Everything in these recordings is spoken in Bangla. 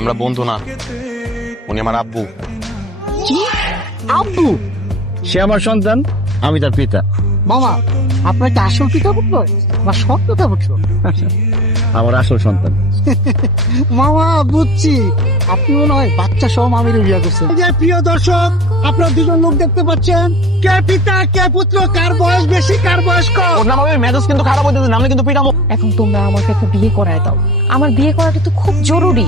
আমরা বন্ধু না, উনি আমার আব্বু। কি? আব্বু? সে আমার সন্তান, আমি তার পিতা। মামা, আপনার কি আসল পিতা পুত্র বা সৎ পিতা পুত্র? আমার আসল সন্তান। মামা বুঝছি, আপনি মনে হয় বাচ্চা সহ মামির বিয়ে করছেন। এই যে প্রিয় দর্শক, আপনারা দুজন লোক দেখতে পাচ্ছেন, কে পিতা কে পুত্র, কার বয়স বেশি কার বয়স কম। ওর নাম আমি মেজাজ কিন্তু খারাপ হইতেছে, নামলে কিন্তু পিটামো। এখন তোমরা আমাকে একটা বিয়ে করায় দাও। আমার বিয়ে করাটা তো খুব জরুরি।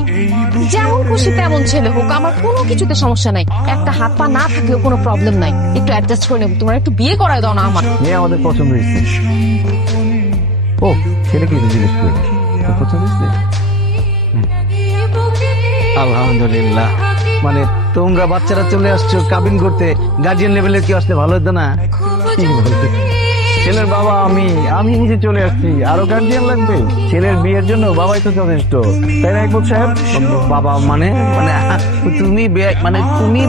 যেমন খুশি তেমন ছেলে হোক, আমার কোনো কিছুতে সমস্যা নাই। একটা হাত পা না থাকলেও কোনো প্রবলেম নাই, একটু অ্যাডজাস্ট করে নেবো। তোমরা একটু বিয়ে করায় দাও না আমার। মেয়ে আমাদের পছন্দ হয়েছে। ও ছেলে কি জিজ্ঞেস করি, তোর পছন্দ হয়েছে? আলহামদুলিল্লাহ। মানে তোমরা বাচ্চারা চলে আসছো কাবিন করতে, গার্জিয়ান লেভেলের কি আসলে ভালো হতো না? কি বলতে, ছেলের বাবা আমি নিজে চলে আসছি, আরো গার্জিয়ান লাগবে? ছেলের বিয়ের জন্য বাবাই তো যথেষ্ট, তাই না একবার সাহেব? বাবা মানে মানে তুমি মানে তুমি,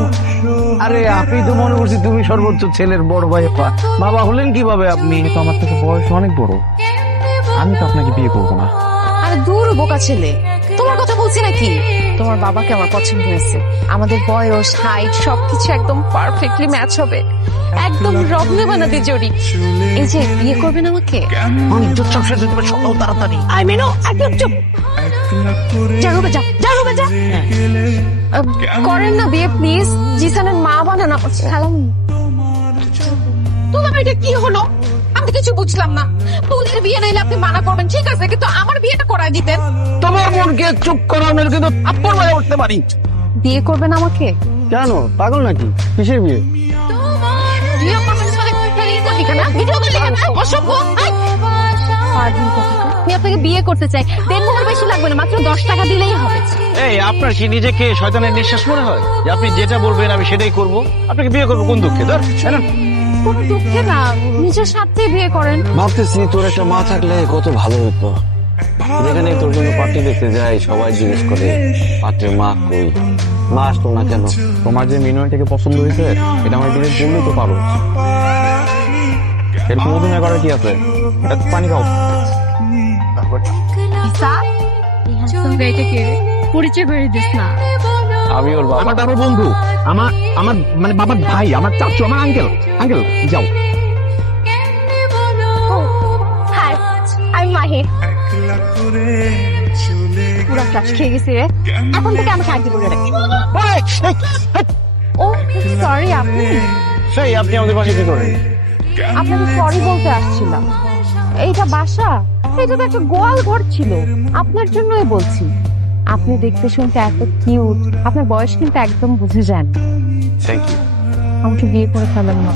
আরে আপনি তো মনে করছি তুমি সর্বোচ্চ ছেলের বড় ভাই, বাবা হলেন কিভাবে আপনি? তো আমার থেকে বয়স অনেক বড়, আমি তো আপনাকে বিয়ে করবো না। আরে দূর বোকা ছেলে, তোমার কথা বলছি নাকি? তোমার বাবাকে আমার পছন্দ হয়েছে। আমাদের বয়স, হাইট সবকিছু একদম পারফেক্টলি ম্যাচ হবে। একদম রবনে বানাতে জড়ি। এই যে বিয়ে করবেন আমাকে? অনেক চুপচাপ শেষ হতে সব তাড়াতাড়ি। আই মিনো একদম চুপ। যাও যা, যাও যা। করেন না বিয়ে প্লিজ। জিসানের মা বানান আমার সালাম। তোমার এটা কি হলো? আমি কিছু বুঝলাম না। তোদের বিয়ে নাইলে আপনি মানা করবেন ঠিক আছে, কিন্তু আমার বিয়েটা করায় দিতেন। তোমার মনকে চুপ করানোর কিন্তু আপন বলে উঠতে পারি। বিয়ে করবেন আমাকে? কেন, পাগল নাকি? কিসের বিয়ে? বিয়ে করবেন মানে ভিডিও করবি কেন? ভিডিও করবি কেন? অসভ্য। আমি আপনাকে বিয়ে করতে চাই। দেড় বেশি লাগবে না, মাত্র 10 টাকা দিলেই হবে। এই আপনার কি নিজেকে শয়তানের নিঃশ্বাস মনে হয় যে আপনি যেটা বলবেন আমি সেটাই করব? আপনাকে বিয়ে করবো কোন দুঃখে? ধর কোনো দুঃখে না, নিজের সাথে বিয়ে করেন। ভাবতেছি তোর একটা মা থাকলে কত ভালো হতো। যেখানে তোর জন্য পার্টি দেখতে যাই, সবাই জিজ্ঞেস করে পাত্রের মা কই, মা আসতো না কেন? তোমার যে মিনুয়াটাকে পছন্দ হয়েছে, এটা আমার দিলে বললেই তো পারো। এরকম অভিনয় করার কি আছে? এটা তো পানি খাও। পরিচয় করে দিস না। আমি ওর বাবা। আমার বাবার বন্ধু, আমার আমার মানে বাবার ভাই, আমার চাচু, আমার আঙ্কেল। যাও। হাই, আমি মাহি। পুরা ক্লাস খেয়ে গেছি রে। এখন থেকে আমাকে আগে বলে রাখি। ও সরি আপনি। সেই আপনি আমাদের পাশে কি করেন? আপনাকে সরি বলতে আসছিলাম। এইটা বাসা, এটা তো একটা গোয়াল ঘর ছিল। আপনার জন্যই বলছি। আপনি দেখতে শুনতে এত কিউট, আপনার বয়স কিন্তু একদম বুঝে যান। Thank you. আমাকে বিয়ে করে ফেলেন না।